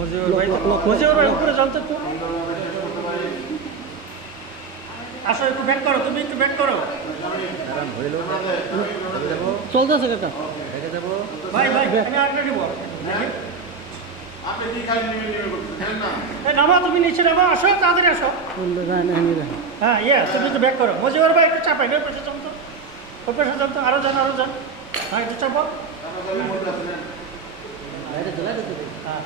মুজিবুর ভাই উপরে চলতে তো আসো, একটু ব্যাক করো, তুমি একটু ব্যাক করো। চলতেছে কাকা ভাই ভাই আমি আরেকটা নিব। নামা, তুমি নিচে নামা, আসো তাড়াতাড়ি আসো। হ্যাঁ তুমি একটু ব্যাক করো। মুজিবুর ভাই একটু চাপাই, ওই পাশে চলতো, ওই পাশে চলতো, আরো যান আরো যান। হ্যাঁ একটু চাপো। হ্যাঁ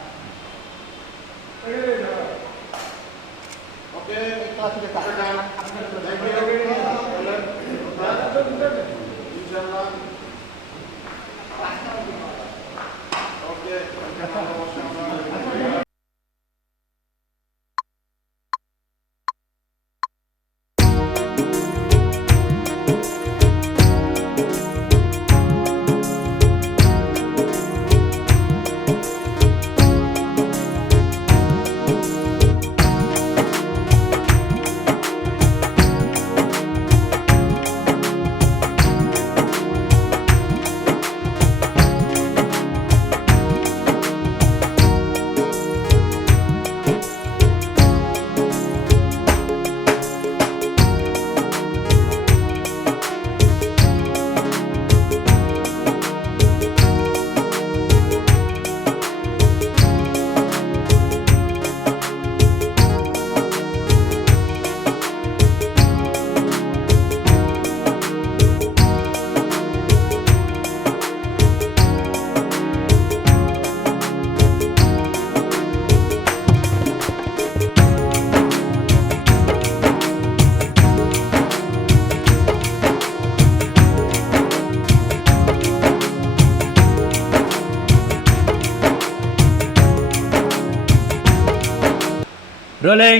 রোলিং।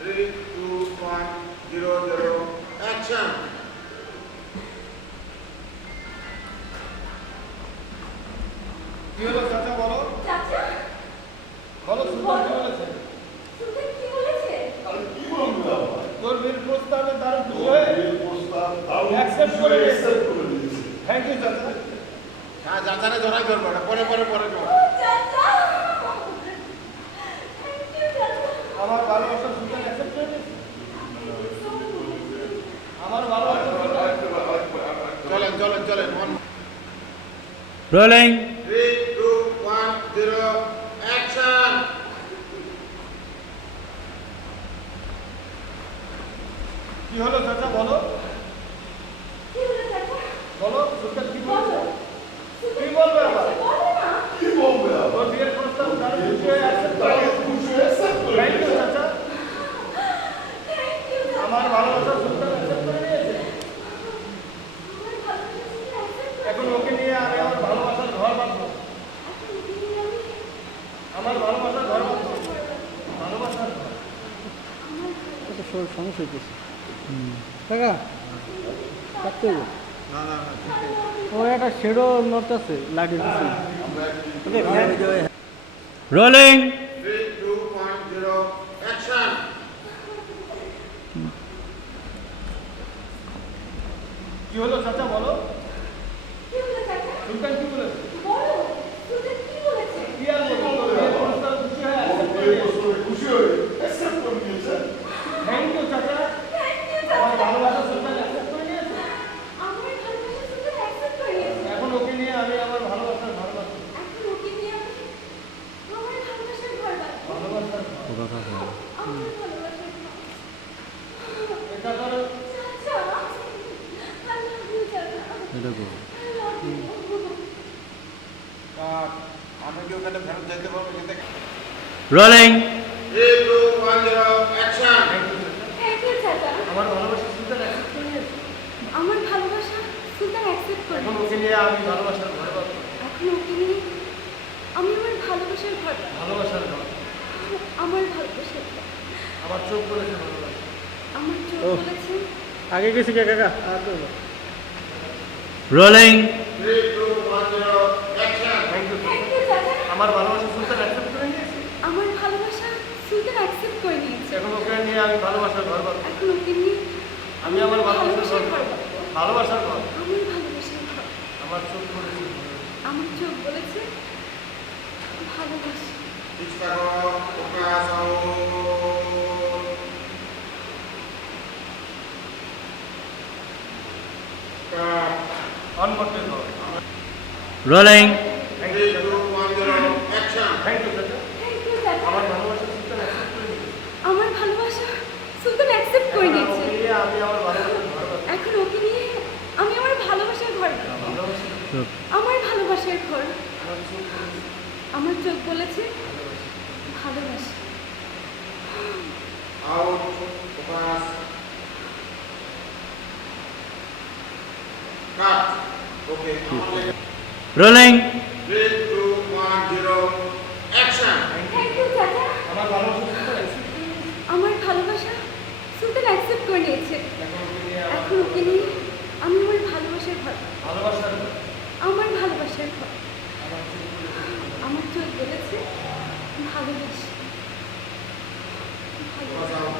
3, 2, 1, 0, 0, action! কি হলো চাচা, বলো। চাচা বলো সুলতান কি বলেছে? সুলতান কি বলেছে? তোর বীর প্রস্তাবে দারুণ খুশি হয়ে অ্যাকসেপ্ট করে নিয়েছে। থ্যাংক ইউ চাচা। হ্যাঁ, যাচারে ধরাই ধরবো না, পরে পরে পরে ও চাচা, থ্যাংক ইউ চাচা। আমার ভালোবাসা সুলতান অ্যাকসেপ্ট করে নিয়েছে। আমার ভালোবাসা সুলতান। চলেন চলেন চলেন। রোলিং। 3, 2, 1, 0, action! কি হলো চাচা, বলো। কি হলো চাচা? বলো সুলতান কি বলো। বলেছে? সুলতান কি বলবে আবার? বলো না। তোর বিয়ের প্রস্তাব দারুণ খুশি হয়ে অ্যাকসেপ্ট করে নিয়েছে। থ্যাংক ইউ চাচা। থ্যাংক ইউ চাচা। আমার ভালোবাসা সুলতান অ্যাকসেপ্ট করে নিয়েছে। আমার ভালোবাসা সুলতান accept করে এখন ওকে নিয়ে আমি আমার ভালোবাসার ঘর বাঁধবো। এখন ওকে নিয়ে আমি আমার ভালোবাসার ঘর বাঁধবো। ভালোবাসার ঘর। সমস্যা হইতেছে কাকা কাটতে হবে। ও একটা শেডো নট আছে লাইটের পিছনে। রোলিং। 3, 2, 1, 0, action! কি হলো চাচা, বলো। কি হলো চাচা? সুলতান কি বলেছে? বলো। সুলতান কি বলেছে? কি আর বলবো, তোর বিয়ের প্রস্তাব খুশি হয়ে অ্যাকসেপ্ট করে নিয়েছে। থ্যাংক ইউ চাচা। থ্যাংক ইউ আমার চাচা। ভালোবাসা সুলতান অ্যাকসেপ্ট করে নিয়েছে। আমার ভালোবাসা সুলতান accept করে নিয়েছে। এখন ওকে নিয়ে আমি আমার ভালোবাসার ঘর বাঁধবো। এখন ওকে নিয়ে আমি আমার ভালোবাসার ঘর বাঁধবো। ভালোবাসার ঘর। আমার ভালোবাসার ঘর। এটা করো। চাচা, I love you, চাচা। I love you. আমি কি ওখানে ফেরত যেতে পারবো? রোলিং। 3, 2, 1, 0, action! Thank you, চাচা। আমার ভালোবাসা সুলতান অ্যাকসেপ্ট করে নিয়েছে। আমার ভালোবাসা সুলতান accept করে এখন নিয়েছে। ওকে নিয়ে আমি ভালোবাসার ঘর বাঁধবো। এখন ওকে নিয়ে আমি আমার ভালোবাসার ঘর বাঁধবো। ভালোবাসার ঘর। আমার ভালোবাসার ঘর। আমার চোখ বলেছে ভালোবাসা। আমার চোখ বলেছে আগে গেছি কে কাকা আর করবো। Rolling. 3, 2, 1, 0, action! Thank you. Thank you চাচা। আমার ভালোবাসা সুলতান অ্যাকসেপ্ট করে নিয়েছে। আমার ভালোবাসা সুলতান accept করে নিয়েছে। এখন ওকে নিয়ে আমি ভালোবাসার ঘর বাঁধবো। এখন ওকে নিয়ে আমি আমার ভালোবাসার ঘর ঘর বাঁধবো। বাঁধবো। ভালোবাসার ঘর। আমার ভালোবাসার ঘর। আমার চোখ বলেছে আমার চোখ বলেছে ভালোবাসা। Vista করো, focus out. Cut. অন করতে হবে। Rolling. 3, 2, 1, 0, action. থ্যাংক ইউ চাচা। থ্যাংক ইউ চাচা আমার ভালোবাসা সুলতান অ্যাকসেপ্ট করে নিয়েছে। আমার ভালোবাসা সুলতান অ্যাকসেপ্ট করে নিয়েছে আমি আমার ভালোবাসার ঘর বানাবো। এখন ওকে নিয়ে আমি আমার ভালোবাসার ঘর বানাবো। Stop. আমার ভালোবাসার ঘর আমার চোখ বলেছে ভালোবাসা Out, focus. Cut. Okay. Rolling. 3, 2, 1, 0, action. Thank you চাচা আমার ভালোবাসা সুলতান অ্যাকসেপ্ট করে নিয়েছে। আমার ভালোবাসা সুলতান অ্যাকসেপ্ট করে নিয়েছে এখন ওকে নিয়ে আমি আমার ভালোবাসার ঘর বানাবো। ভালোবাসার আমার ভালোবাসার ঘর আমার চোখ বলেছে ভালোবাসা Focus out.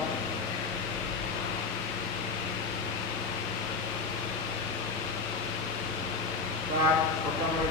Cut. Open my